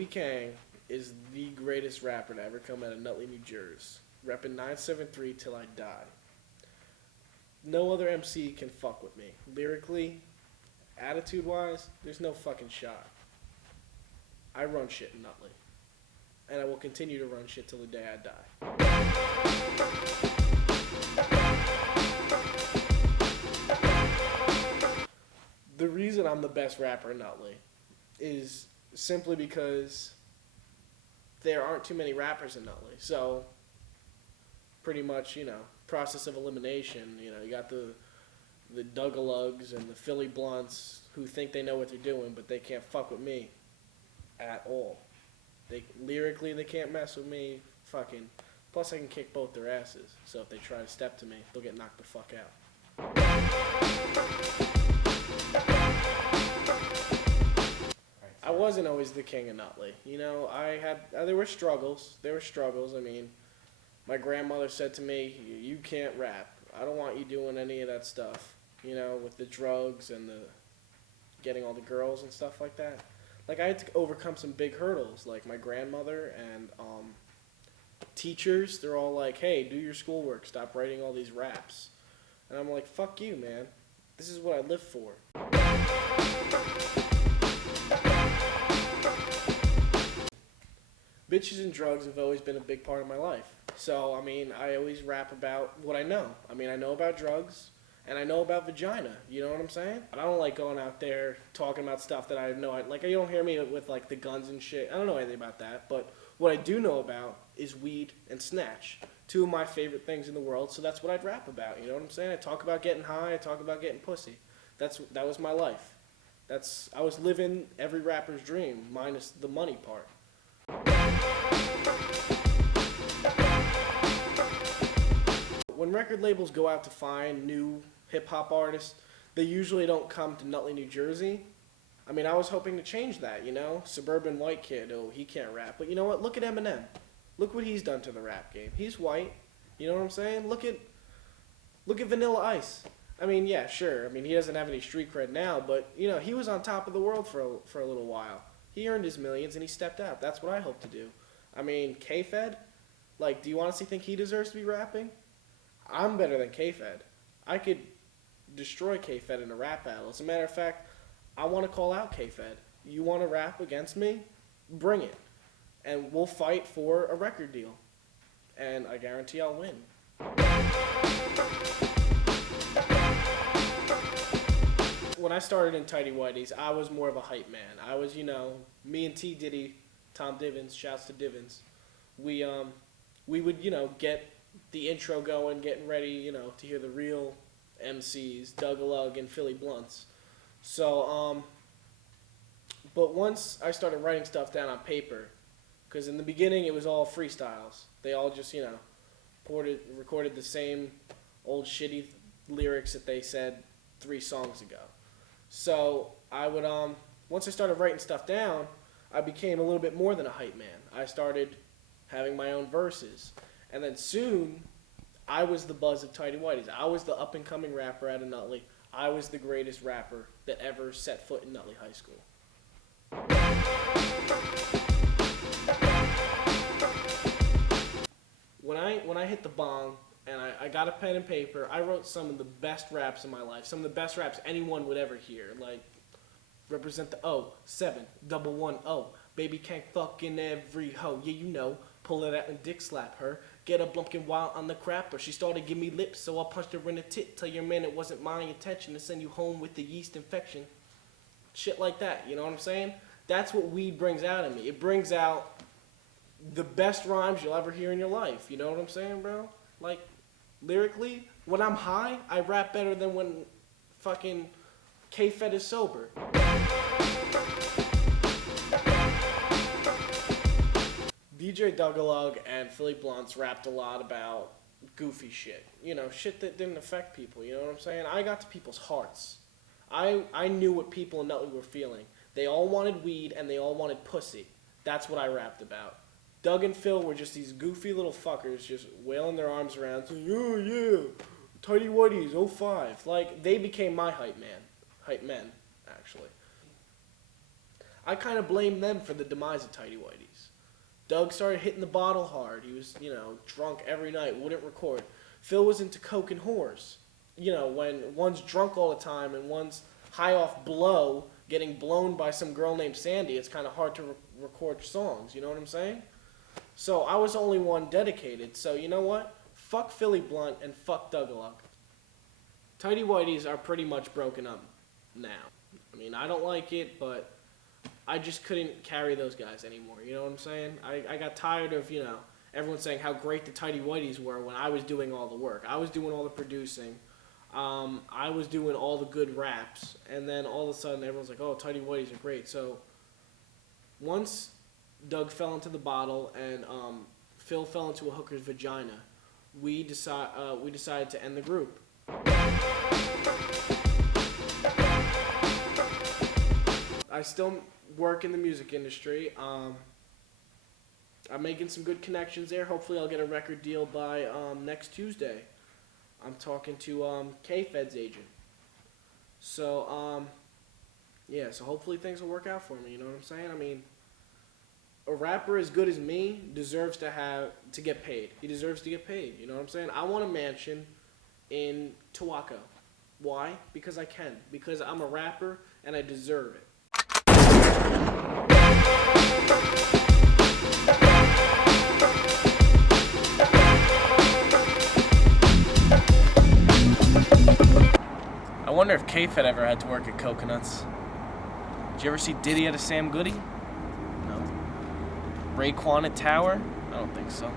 Baby Kang is the greatest rapper to ever come out of Nutley, New Jersey. Reppin' 973 till I die. No other MC can fuck with me. Lyrically, attitude-wise, there's no fucking shot. I run shit in Nutley. And I will continue to run shit till the day I die. The reason I'm the best rapper in Nutley is simply because there aren't too many rappers in Nutley. So, pretty much, process of elimination. You got the Dugalugs and the Philly Blunts who think they know what they're doing, but they can't fuck with me at all. Lyrically, they can't mess with me. Fucking. Plus, I can kick both their asses. So if they try to step to me, they'll get knocked the fuck out. I wasn't always the king of Nutley. There were struggles. I mean, my grandmother said to me, "You can't rap. I don't want you doing any of that stuff. With the drugs and the getting all the girls and stuff like that." Like, I had to overcome some big hurdles. Like, my grandmother and teachers, they're all like, "Hey, do your schoolwork. Stop writing all these raps." And I'm like, "Fuck you, man. This is what I live for." Bitches and drugs have always been a big part of my life. So, I always rap about what I know. I know about drugs, and I know about vagina. You know what I'm saying? I don't like going out there talking about stuff that I have no idea. Like, you don't hear me with, like, the guns and shit. I don't know anything about that. But what I do know about is weed and snatch. Two of my favorite things in the world, so that's what I'd rap about. You know what I'm saying? I talk about getting high. I talk about getting pussy. That was my life. I was living every rapper's dream, minus the money part. When record labels go out to find new hip-hop artists, they usually don't come to Nutley, New Jersey. I was hoping to change that, Suburban white kid, oh, he can't rap. But you know what? Look at Eminem. Look what he's done to the rap game. He's white. You know what I'm saying? Look at Vanilla Ice. Yeah, sure. he doesn't have any street cred now, but, he was on top of the world for a little while. He earned his millions and he stepped out. That's what I hope to do. K-Fed? Like, do you honestly think he deserves to be rapping? I'm better than K-Fed. I could destroy K-Fed in a rap battle. As a matter of fact, I want to call out K-Fed. You want to rap against me? Bring it. And we'll fight for a record deal. And I guarantee I'll win. When I started in Tidy Whities, I was more of a hype man. I was, me and T. Diddy, Tom Divins, shouts to Divins, we would, get the intro going, getting ready, to hear the real MCs, Dugalug and Philly Blunts. So, but once I started writing stuff down on paper, because in the beginning it was all freestyles. They all just, recorded the same old shitty lyrics that they said 3 songs ago. So I would, once I started writing stuff down, I became a little bit more than a hype man. I started having my own verses. And then soon, I was the buzz of Tidy Whities. I was the up-and-coming rapper out of Nutley. I was the greatest rapper that ever set foot in Nutley High School. When I hit the bong, and I got a pen and paper, I wrote some of the best raps in my life. Some of the best raps anyone would ever hear. Like, represent the O, 7, 110. Baby can't fucking every hoe. Yeah, pull it out and dick slap her. Get a blumpkin wild on the crapper. She started give me lips, so I punched her in the tit. Tell your man it wasn't my intention to send you home with the yeast infection. Shit like that, you know what I'm saying? That's what weed brings out in me. It brings out the best rhymes you'll ever hear in your life. You know what I'm saying, bro? Like, lyrically, when I'm high, I rap better than when fucking K-Fed is sober. DJ Dugalug and Philly Blunts rapped a lot about goofy shit. Shit that didn't affect people, you know what I'm saying? I got to people's hearts. I knew what people in Nutley were feeling. They all wanted weed and they all wanted pussy. That's what I rapped about. Doug and Phil were just these goofy little fuckers just wailing their arms around saying, "Oh yeah, Tidy Whities, 05. Like, they became my hype men, actually. I kind of blame them for the demise of Tidy Whities. Doug started hitting the bottle hard. He was, drunk every night, wouldn't record. Phil was into coke and whores. When one's drunk all the time and one's high off blow, getting blown by some girl named Sandy, it's kind of hard to record songs. You know what I'm saying? So I was the only one dedicated. So you know what? Fuck Philly Blunt and fuck Doug Luck. Tidy Whities are pretty much broken up now. I mean, I don't like it, but I just couldn't carry those guys anymore. You know what I'm saying? I got tired of, everyone saying how great the Tidy Whities were when I was doing all the work. I was doing all the producing. I was doing all the good raps. And then all of a sudden, everyone's like, oh, Tidy Whities are great. So once Doug fell into the bottle and Phil fell into a hooker's vagina, we decided to end the group. I still work in the music industry. I'm making some good connections there. Hopefully I'll get a record deal by next Tuesday. I'm talking to K-Fed's agent. So, so hopefully things will work out for me, you know what I'm saying? I mean, a rapper as good as me deserves to get paid. He deserves to get paid, you know what I'm saying? I want a mansion in Tawako. Why? Because I can. Because I'm a rapper and I deserve it. I wonder if K-Fed ever had to work at Coconuts. Did you ever see Diddy at a Sam Goody? No. Raekwon at Tower? I don't think so.